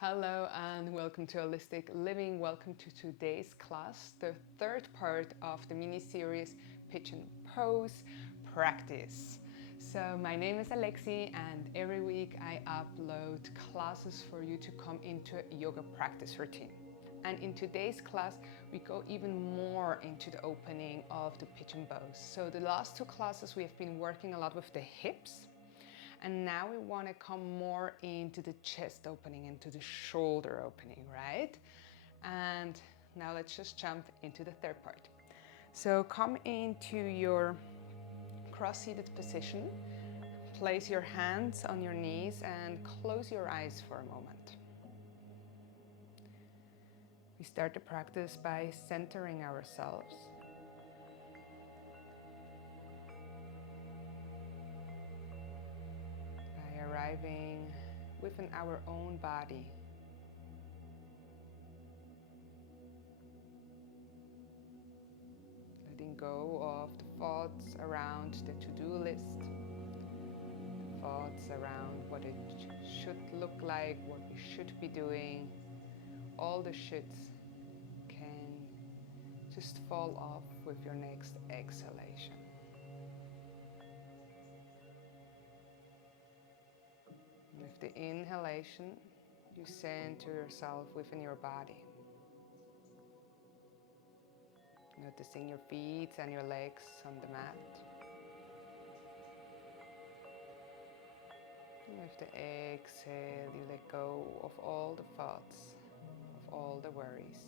Hello and welcome to Holistic Living. Welcome to today's class, the third part of the mini-series Pigeon Pose Practice. So my name is Alexi and every week I upload classes for you to come into a yoga practice routine. And in today's class, we go even more into the opening of the pigeon pose. So the last two classes we have been working a lot with the hips. And now we want to come more into the chest opening, into the shoulder opening, right? And now let's just jump into the third part. So come into your cross-seated position. Place your hands on your knees and close your eyes for a moment. We start the practice by centering ourselves. Arriving within our own body. Letting go of the thoughts around the to-do list, the thoughts around what it should look like, what we should be doing. All the shoulds can just fall off with your next exhalation. With the inhalation, you center yourself within your body. Noticing your feet and your legs on the mat. And with the exhale, you let go of all the thoughts, of all the worries.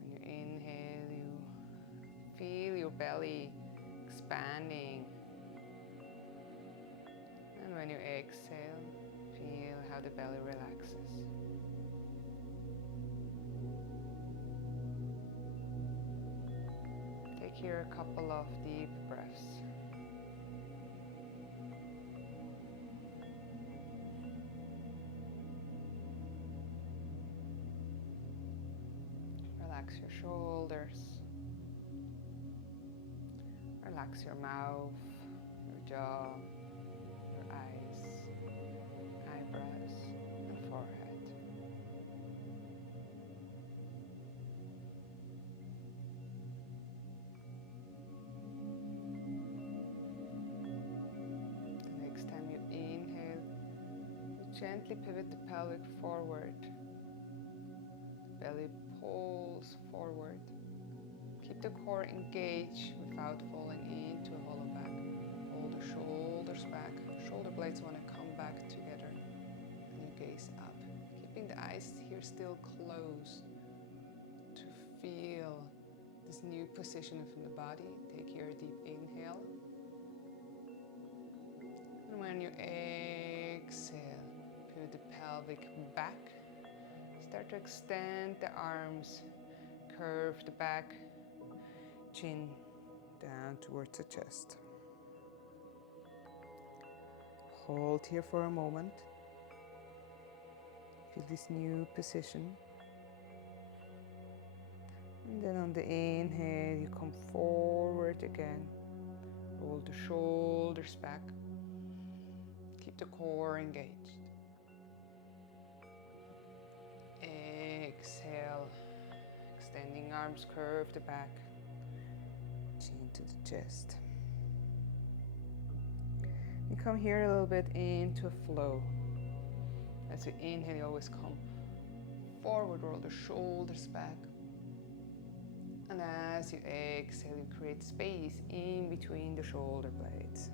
When you inhale, you feel your belly expanding. And when you exhale, feel how the belly relaxes. Take here a couple of deep breaths. Relax your shoulders. Relax your mouth, your jaw, your eyes, eyebrows, and forehead. The next time you inhale, you gently pivot the pelvic forward. The belly pulls forward. Keep the core engaged without falling into a hollow back. Hold the shoulders back. Shoulder blades want to come back together. And you gaze up. Keeping the eyes here still closed to feel this new position within the body. Take here a deep inhale. And when you exhale, pivot the pelvic back. Start to extend the arms, curve the back, chin down towards the chest. Hold here for a moment. Feel this new position. And then on the inhale, you come forward again. Roll the shoulders back. Keep the core engaged. Exhale, extending arms, curve the back, chin to the chest. You come here a little bit into a flow. As you inhale, you always come forward, roll the shoulders back. And as you exhale, you create space in between the shoulder blades.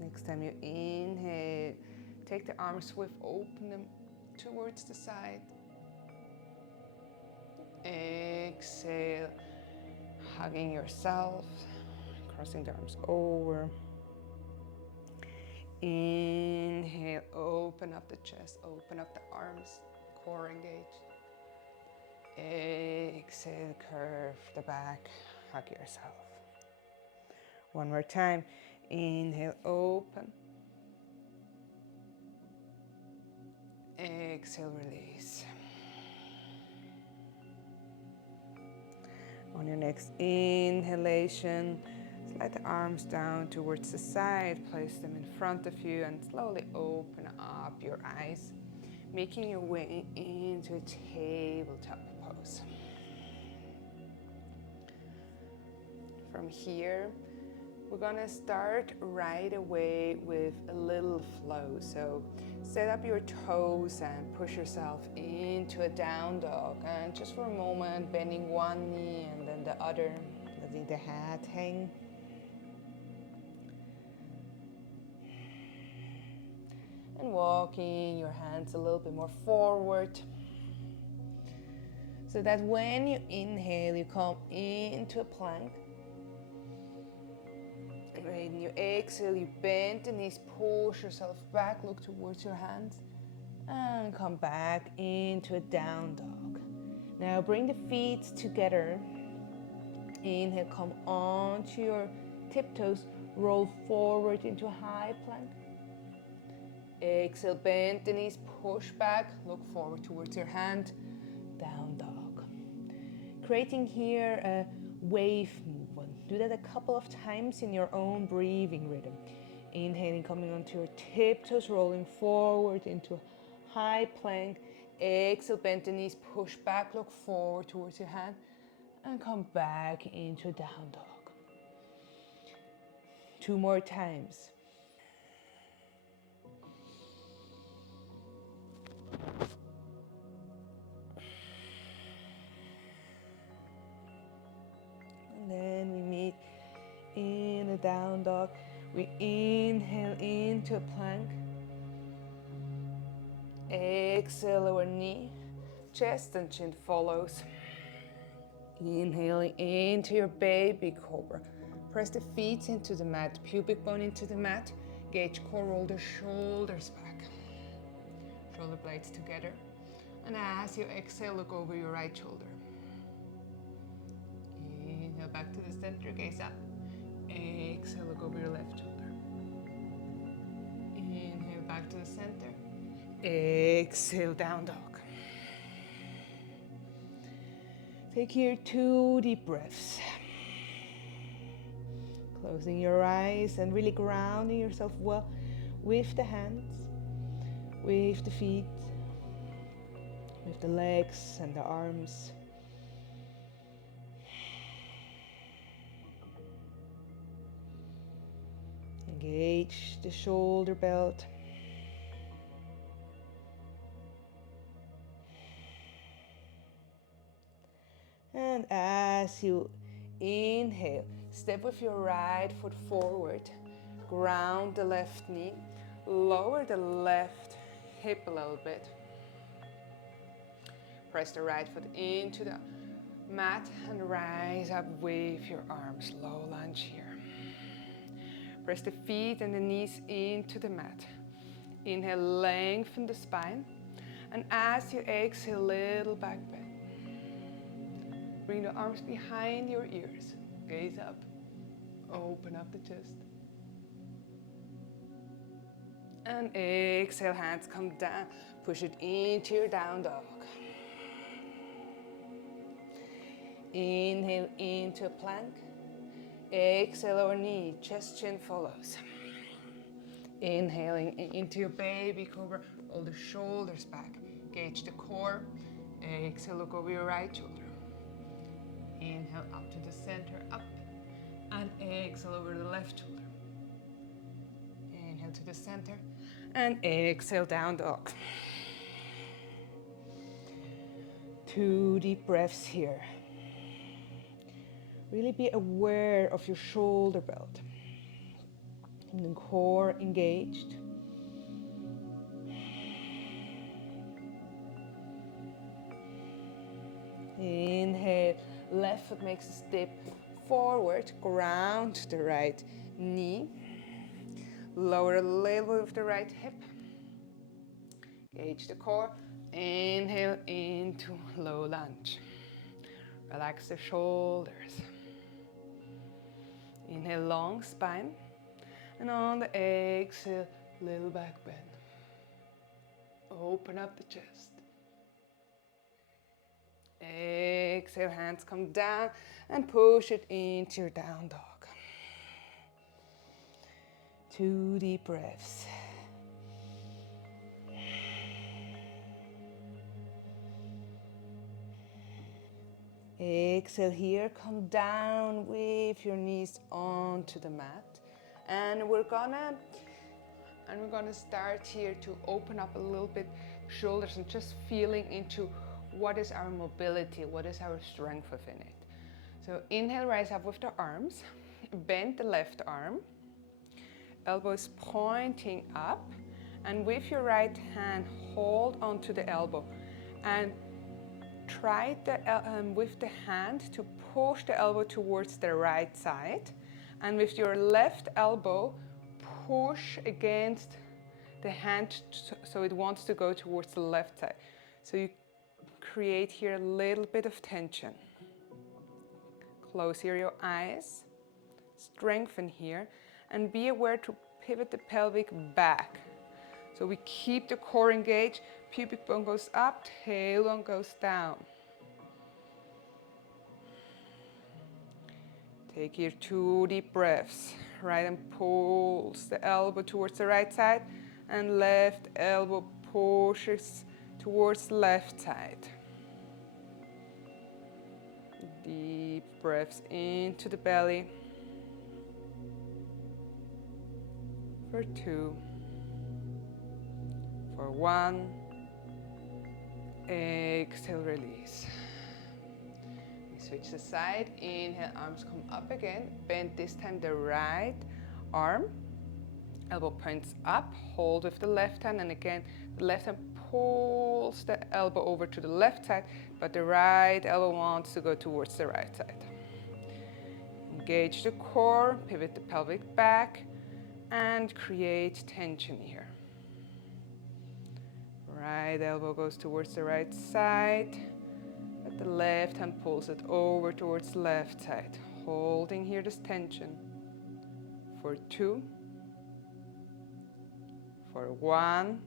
Next time you inhale, take the arms width, open them towards the side. Exhale, hugging yourself, crossing the arms over. Inhale, open up the chest, open up the arms, core engaged. Exhale, curve the back, hug yourself. One more time. Inhale, open. Exhale, release. On your next inhalation, slide the arms down towards the side, place them in front of you, and slowly open up your eyes, making your way into a tabletop pose. From here, we're gonna start right away with a little flow. So set up your toes and push yourself into a down dog. And just for a moment, bending one knee and then the other, letting the head hang. And walking your hands a little bit more forward. So that when you inhale, you come into a plank. When you exhale, you bend the knees, push yourself back, look towards your hands, and come back into a down dog. Now bring the feet together. Inhale, come onto your tiptoes, roll forward into a high plank. Exhale, bend the knees, push back, look forward towards your hand, down dog. Creating here a wave movement. Do that a couple of times in your own breathing rhythm. Inhaling, coming onto your tiptoes, rolling forward into a high plank. Exhale, bend the knees, push back, look forward towards your hand, and come back into a down dog. 2 more times. And then we meet in a down dog. We inhale into a plank. Exhale, lower knee, chest and chin follows. Inhaling into your baby cobra. Press the feet into the mat, pubic bone into the mat. Gauge core, roll the shoulders back. Shoulder blades together. And as you exhale, look over your right shoulder. Inhale back to the center, gaze up. Exhale, look over your left shoulder. Inhale back to the center. Exhale, down dog. Take here 2 deep breaths. Closing your eyes and really grounding yourself well with the hands, with the feet, with the legs and the arms. Engage the shoulder belt. And as you inhale, step with your right foot forward, ground the left knee, lower the left hip a little bit. Press the right foot into the mat and rise up with your arms, low lunge here. Press the feet and the knees into the mat. Inhale, lengthen the spine, and as you exhale, little back bend. Bring the arms behind your ears. Gaze up. Open up the chest. And exhale, hands come down. Push it into your down dog. Inhale into a plank. Exhale, lower knee, chest, chin follows. Inhaling into your baby cobra. Roll the shoulders back. Gauge the core. Exhale, look over your right shoulder. Inhale up to the center, up, and exhale over the left shoulder. Inhale to the center, and exhale, down dog. 2 deep breaths here. Really be aware of your shoulder belt. And the core engaged. Inhale. Left foot makes a step forward, ground the right knee, lower a little bit with the right hip, gauge the core, inhale into low lunge, relax the shoulders, inhale long spine, and on the exhale, little back bend. Open up the chest. Exhale, hands come down and push it into your down dog. 2 deep breaths. Exhale here, come down with your knees onto the mat. And we're gonna start here to open up a little bit shoulders and just feeling into what is our mobility, what is our strength within it. So inhale, rise up with the arms, bend the left arm, elbows pointing up, and with your right hand, hold onto the elbow and try with the hand to push the elbow towards the right side, and with your left elbow push against the hand so it wants to go towards the left side. So you create here a little bit of tension. Close here your eyes, strengthen here, and be aware to pivot the pelvic back. So we keep the core engaged, pubic bone goes up, tailbone goes down. Take here 2 deep breaths. Right hand pulls the elbow towards the right side, and left elbow pushes towards left side. Deep breaths into the belly. For 2. For 1. Exhale, release. Switch the side, inhale, arms come up again, bend this time the right arm, elbow points up, hold with the left hand, and again, the left hand pulls the elbow over to the left side, but the right elbow wants to go towards the right side. Engage the core, pivot the pelvic back, and create tension here. Right elbow goes towards the right side. The left hand pulls it over towards the left side, holding here this tension. For 2, for 1,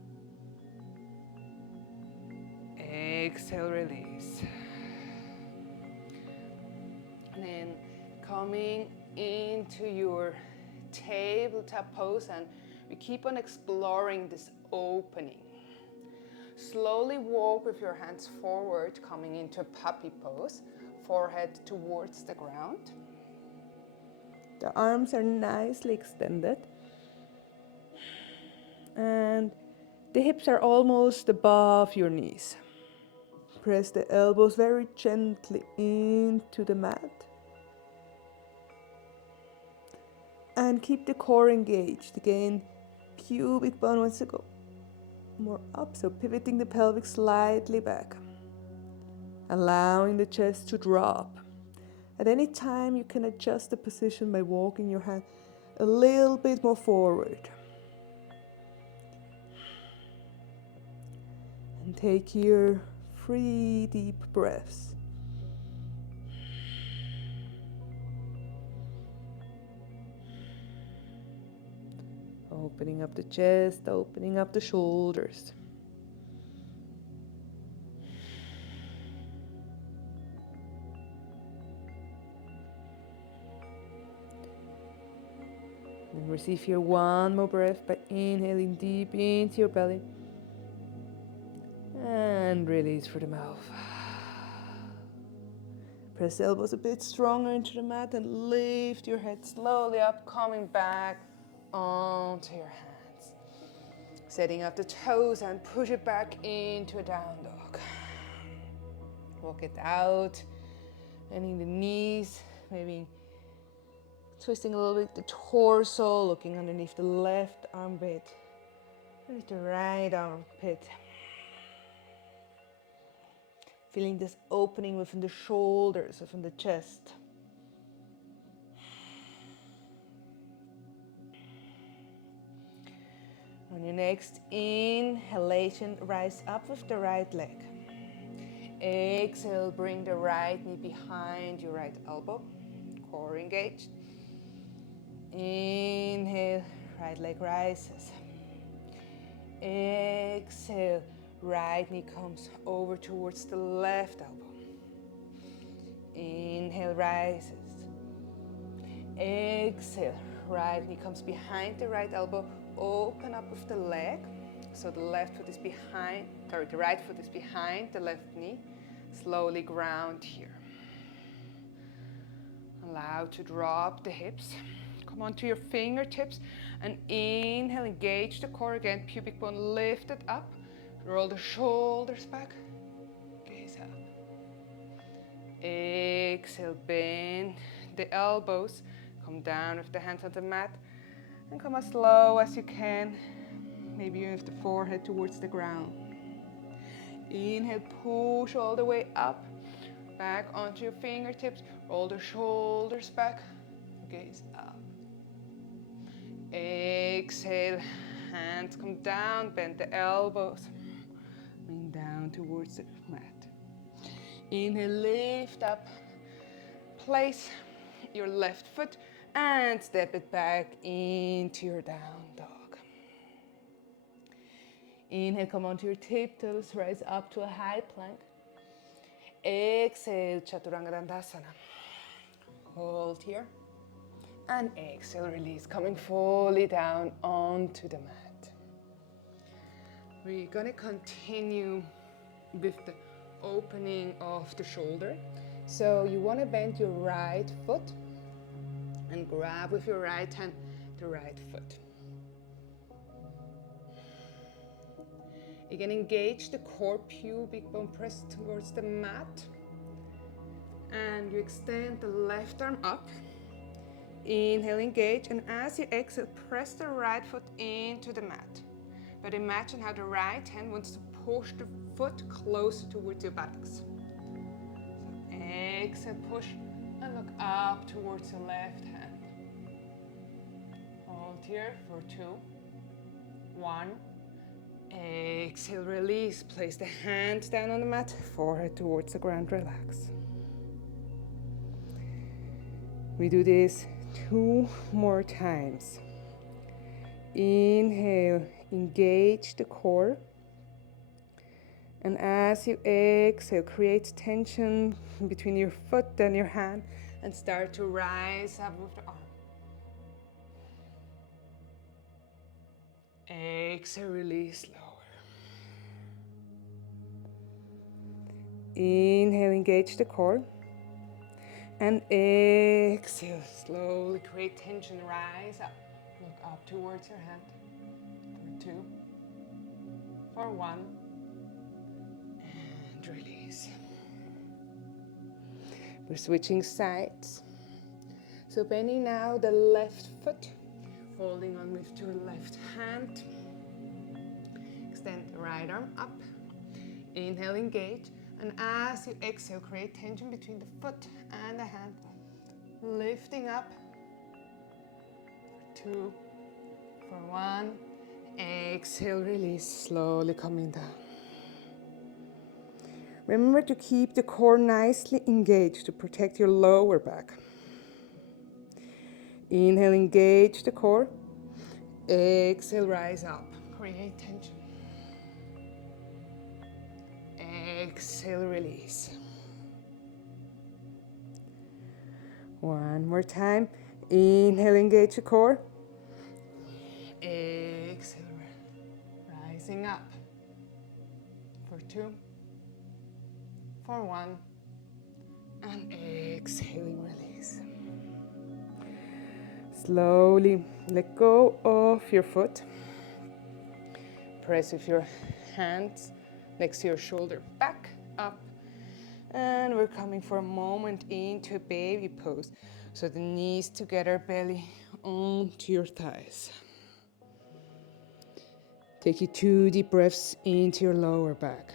exhale, release. And then coming into your tabletop pose, and we keep on exploring this opening. Slowly walk with your hands forward, coming into a puppy pose, forehead towards the ground. The arms are nicely extended. And the hips are almost above your knees. Press the elbows very gently into the mat. And keep the core engaged. Again, pubic bone wants to go more up, so pivoting the pelvic slightly back, allowing the chest to drop. At any time you can adjust the position by walking your hand a little bit more forward. And take here 3 deep breaths. Opening up the chest, opening up the shoulders. And receive here 1 more breath by inhaling deep into your belly. And release through the mouth. Press the elbows a bit stronger into the mat and lift your head slowly up, coming back onto your hands. Setting up the toes and push it back into a down dog. Walk it out, bending the knees, maybe twisting a little bit the torso, looking underneath the left armpit, underneath the right armpit. Feeling this opening within the shoulders, within the chest. On your next inhalation, rise up with the right leg. Exhale, bring the right knee behind your right elbow, core engaged. Inhale, right leg rises. Exhale, right knee comes over towards the left elbow. Inhale, rises. Exhale, right knee comes behind the right elbow. Open up with the leg. So the left foot is behind, sorry, the right foot is behind the left knee. Slowly ground here. Allow to drop the hips. Come onto your fingertips and inhale, engage the core again. Pubic bone lifted up. Roll the shoulders back. Gaze up. Exhale, bend the elbows. Come down with the hands on the mat. And come as slow as you can. Maybe you have the forehead towards the ground. Inhale, push all the way up. Back onto your fingertips. Roll the shoulders back. Gaze up. Exhale, hands come down, bend the elbows. Lean down towards the mat. Inhale, lift up. Place your left foot and step it back into your down dog. Inhale, come onto your tiptoes, rise up to a high plank. Exhale, Chaturanga Dandasana. Hold here. And exhale, release, coming fully down onto the mat. We're going to continue with the opening of the shoulder. So you want to bend your right foot and grab with your right hand the right foot. You can engage the core, pubic bone pressed towards the mat. And you extend the left arm up. Inhale, engage, and as you exhale, press the right foot into the mat. But imagine how the right hand wants to push the foot closer towards your buttocks. So exhale, push, and look up towards your left hand. Hold here for 2, 1. Exhale, release. Place the hands down on the mat, forehead towards the ground, relax. We do this 2 more times. Inhale, engage the core. And as you exhale, create tension between your foot and your hand and start to rise up with the arm. Exhale, release, lower. Inhale, engage the core. And exhale, slowly create tension, rise up. Look up towards your hand. For 2, for 1, and release. We're switching sides. So bending now the left foot, holding on with your left hand. Extend the right arm up. Inhale, engage. And as you exhale, create tension between the foot and the hand. Lifting up. 2, for 1. Exhale, release, slowly coming down. Remember to keep the core nicely engaged to protect your lower back. Inhale, engage the core. Exhale, rise up. Create tension. Exhale, release. One more time. Inhale, engage the core. Exhale, rising up. For 2, for 1, and exhaling, release. Slowly let go of your foot. Press with your hands next to your shoulder, back up. And we're coming for a moment into a baby pose. So the knees together, belly onto your thighs. Take you 2 deep breaths into your lower back.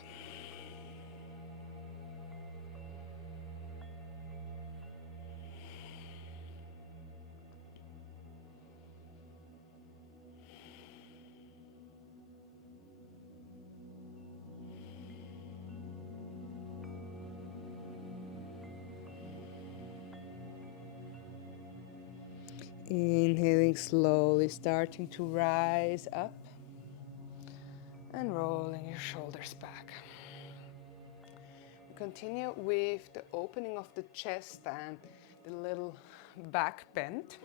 Inhaling slowly, starting to rise up. and rolling your shoulders back. Continue with the opening of the chest and the little back bend.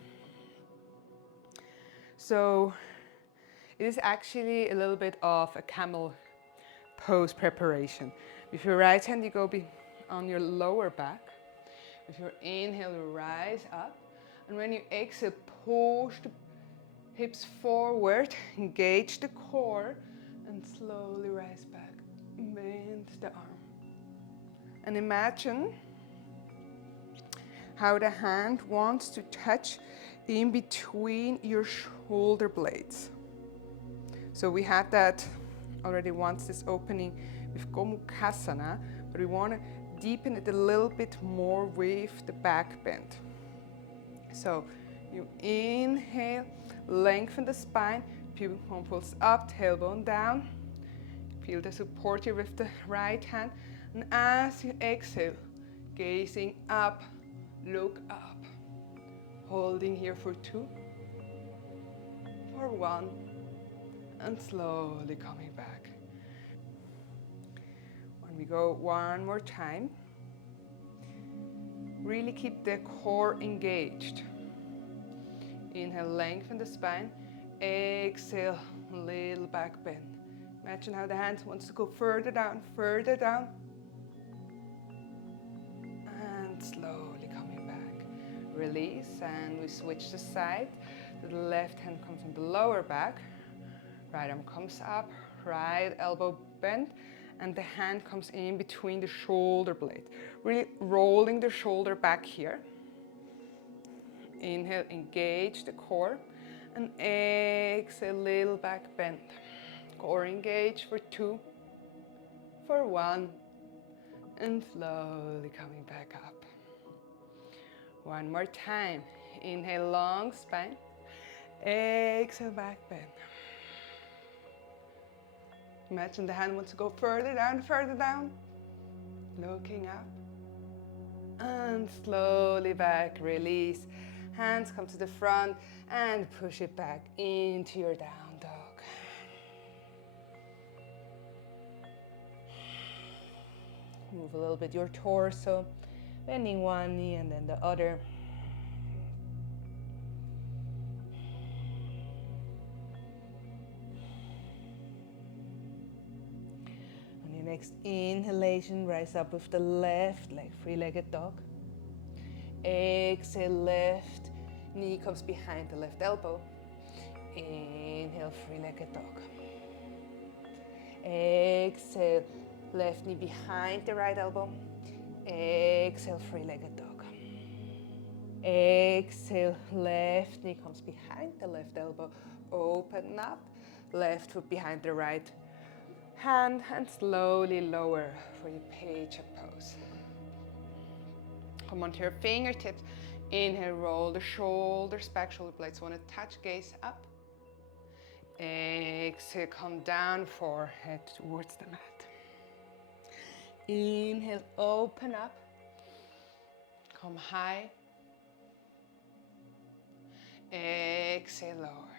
So it is actually a little bit of a camel pose preparation. With your right hand, you go on your lower back. With your inhale, you rise up. And when you exhale, push the hips forward, engage the core, and slowly rise back. Bend the arm. And imagine how the hand wants to touch in between your shoulder blades. So we had that already once, this opening with Gomukhasana, but we want to deepen it a little bit more with the back bend. So you inhale, lengthen the spine, pubic bone pulls up, tailbone down. Feel the support here with the right hand. And as you exhale, gazing up, look up. Holding here for 2, for 1, and slowly coming back. When we go one more time, really keep the core engaged. Inhale, lengthen the spine. Exhale, little back bend. Imagine how the hand wants to go further down, and slowly coming back. Release, and we switch the side. The left hand comes on the lower back, right arm comes up, right elbow bend, and the hand comes in between the shoulder blades. Really rolling the shoulder back here. Inhale, engage the core, and exhale, little back bend. Core engage for 2, for 1, and slowly coming back up. One more time. Inhale, long spine. Exhale, back bend. Imagine the hand wants to go further down. Looking up. And slowly back, release. Hands come to the front and push it back into your down dog. Move a little bit your torso, bending one knee and then the other. On your next inhalation, rise up with the left leg, three-legged dog. Exhale, left knee comes behind the left elbow. Inhale, three-legged dog. Exhale, left knee behind the right elbow. Exhale, three-legged dog. Exhale, left knee comes behind the left elbow. Open up, left foot behind the right hand, and slowly lower for your pigeon pose. Come onto your fingertips. Inhale, roll the shoulders back, shoulder blades want to touch, gaze up. Exhale, come down, forehead towards the mat. Inhale, open up. Come high. Exhale, lower.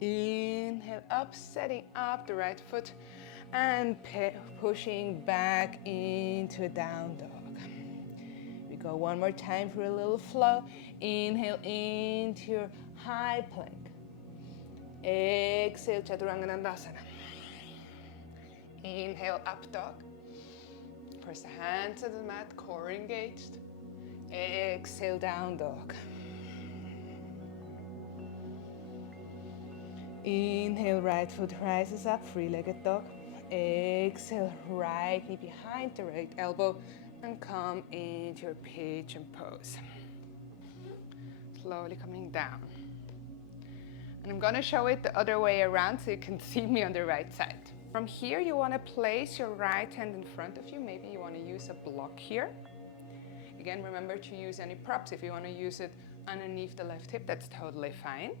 Inhale, up, setting up the right foot and pushing back into a down dog. We go one more time for a little flow. Inhale into your high plank. Exhale, Chaturanga Dandasana. Inhale, up dog. Press the hands to the mat, core engaged. Exhale, down dog. Inhale, right foot rises up, three-legged dog. Exhale, right knee behind the right elbow and come into your pigeon pose. Slowly coming down. And I'm gonna show it the other way around so you can see me on the right side. From here, you wanna place your right hand in front of you. Maybe you wanna use a block here. Again, remember to use any props. If you wanna use it underneath the left hip, that's totally fine.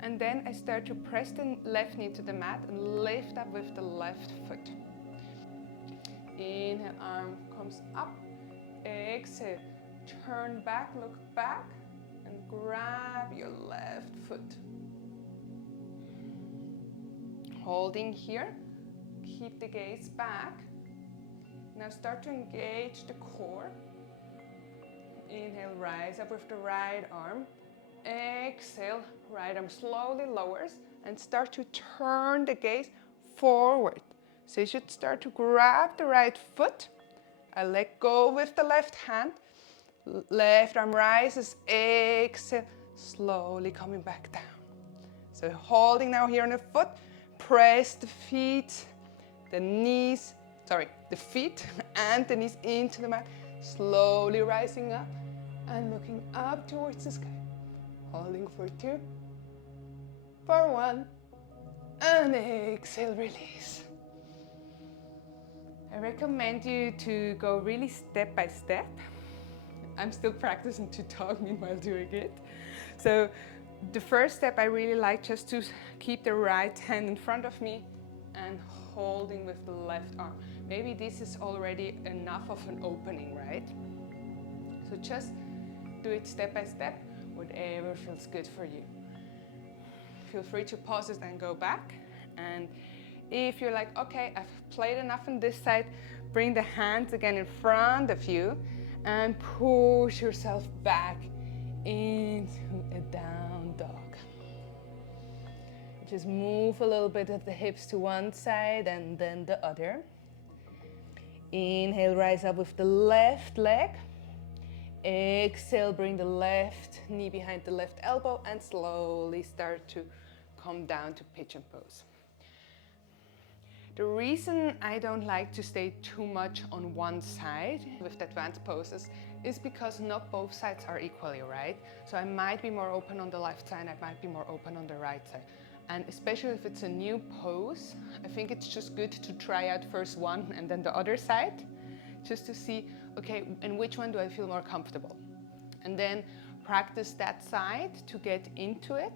And then I start to press the left knee to the mat and lift up with the left foot. Inhale, arm comes up. Exhale, turn back, look back, and grab your left foot. Holding here, keep the gaze back. Now start to engage the core. Inhale, rise up with the right arm. Exhale, right arm slowly lowers and start to turn the gaze forward. So you should start to grab the right foot. I let go with the left hand. Left arm rises, exhale, slowly coming back down. So holding now here on the foot, press the feet, the feet and the knees into the mat, slowly rising up and looking up towards the sky. Holding for 2, for 1, and exhale, release. I recommend you to go really step by step. I'm still practicing to talk meanwhile doing it. So the first step I really like just to keep the right hand in front of me and holding with the left arm. Maybe this is already enough of an opening, right? So just do it step by step, whatever feels good for you. Feel free to pause it and go back. And if you're like, okay, I've played enough on this side, bring the hands again in front of you and push yourself back into a down dog. Just move a little bit of the hips to one side and then the other. Inhale, rise up with the left leg. Exhale, bring the left knee behind the left elbow and slowly start to come down to pigeon pose. The reason I don't like to stay too much on one side with the advanced poses is because not both sides are equally, right? So I might be more open on the left side, I might be more open on the right side. And especially if it's a new pose, I think it's just good to try out first one and then the other side, just to see, okay, in which one do I feel more comfortable? And then practice that side to get into it.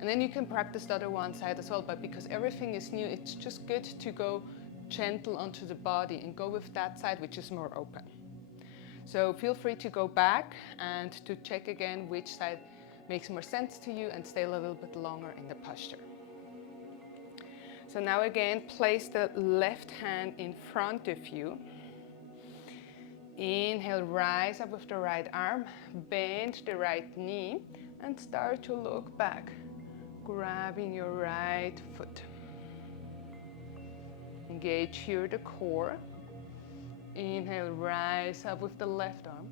And then you can practice the other one side as well, but because everything is new, it's just good to go gentle onto the body and go with that side, which is more open. So feel free to go back and to check again which side makes more sense to you and stay a little bit longer in the posture. So now again, place the left hand in front of you. Inhale, rise up with the right arm, bend the right knee and start to look back. Grabbing your right foot. Engage here the core. Inhale, rise up with the left arm.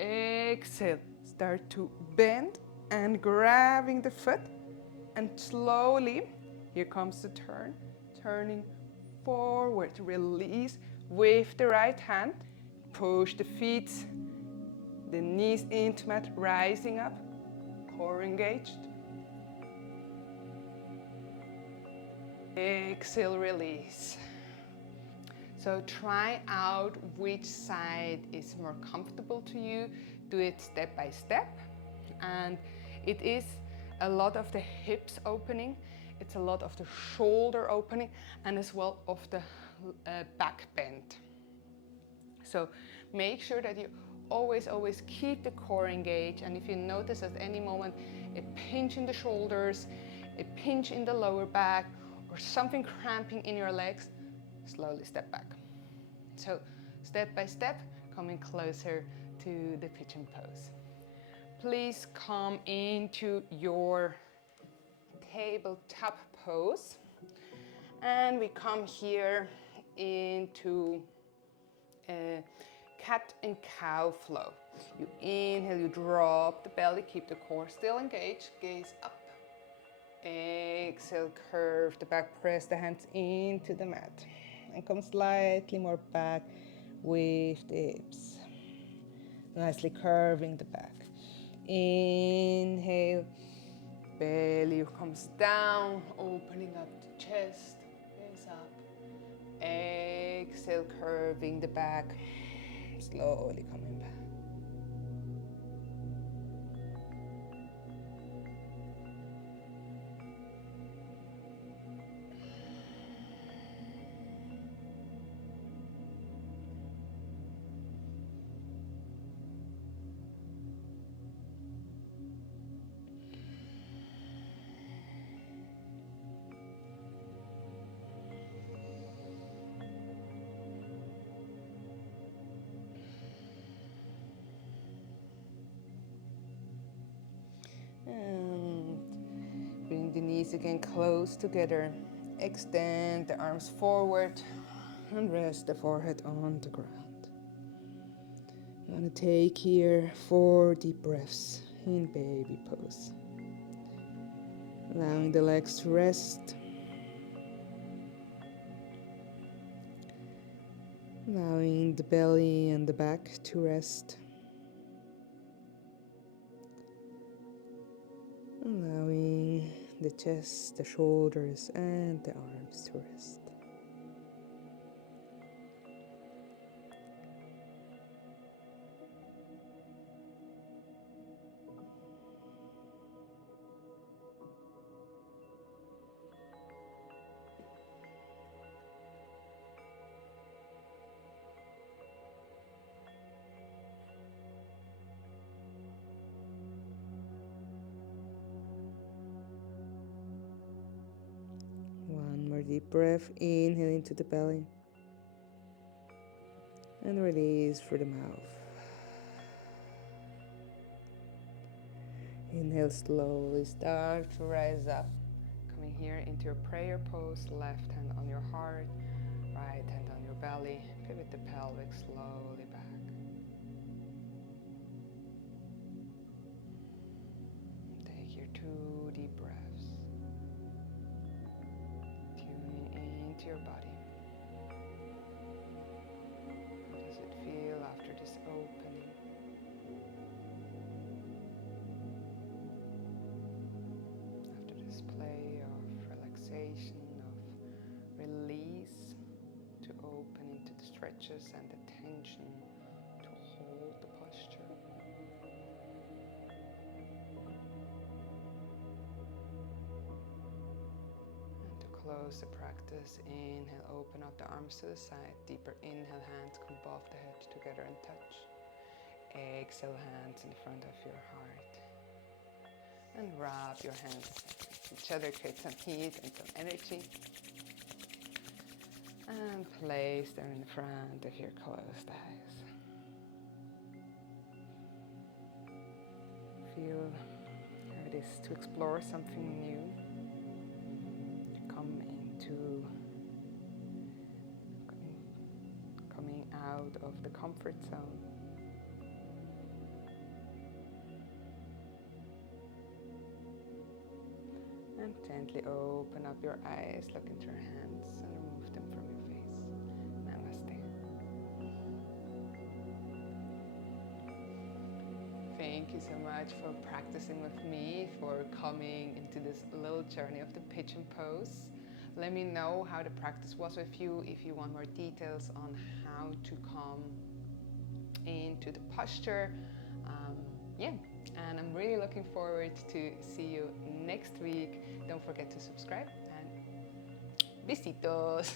Exhale, start to bend and grabbing the foot. And slowly, here comes the turn, turning forward. Release with the right hand. Push the feet, the knees into mat, rising up, core engaged. Exhale, release. So try out which side is more comfortable to you. Do it step by step. And it is a lot of the hips opening. It's a lot of the shoulder opening and as well of the back bend. So make sure that you always keep the core engaged. And if you notice at any moment a pinch in the shoulders, a pinch in the lower back, or something cramping in your legs, slowly step back. So step by step, coming closer to the pigeon pose. Please come into your tabletop pose. And we come here into a cat and cow flow. You inhale, you drop the belly, keep the core still engaged, gaze up. Exhale, curve the back, press the hands into the mat and come slightly more back with the hips. Nicely curving the back. Inhale, belly comes down, opening up the chest, gaze up. Exhale, curving the back, slowly coming back. Bring the knees again close together. Extend the arms forward and rest the forehead on the ground. I'm gonna take here 4 deep breaths in baby pose. Allowing the legs to rest. Allowing the belly and the back to rest. Allowing the chest, the shoulders, and the arms to rest. One more deep breath, inhale into the belly and release through the mouth. Inhale slowly, start to rise up. Coming here into your prayer pose, left hand on your heart, right hand on your belly. Pivot the pelvic slowly back. Take your 2 deep breaths. Tuning into your body. How does it feel after this opening? After this play of relaxation, of release, to open into the stretches and the tension, to hold the posture. And to close the practice, inhale, open up the arms to the side. Deeper inhale, hands come above the head together and touch. Exhale, hands in front of your heart. And wrap your hands each other, create some heat and some energy. And place them in front of your closed eyes. Feel how it is to explore something new, to coming out of the comfort zone. And gently open up your eyes, look into your hands and remove them from your face. Namaste. Thank you so much for practicing with me, for coming into this little journey of the pigeon pose. Let me know how the practice was with you, if you want more details on how to come into the posture. And I'm really looking forward to see you next week. Don't forget to subscribe and besitos.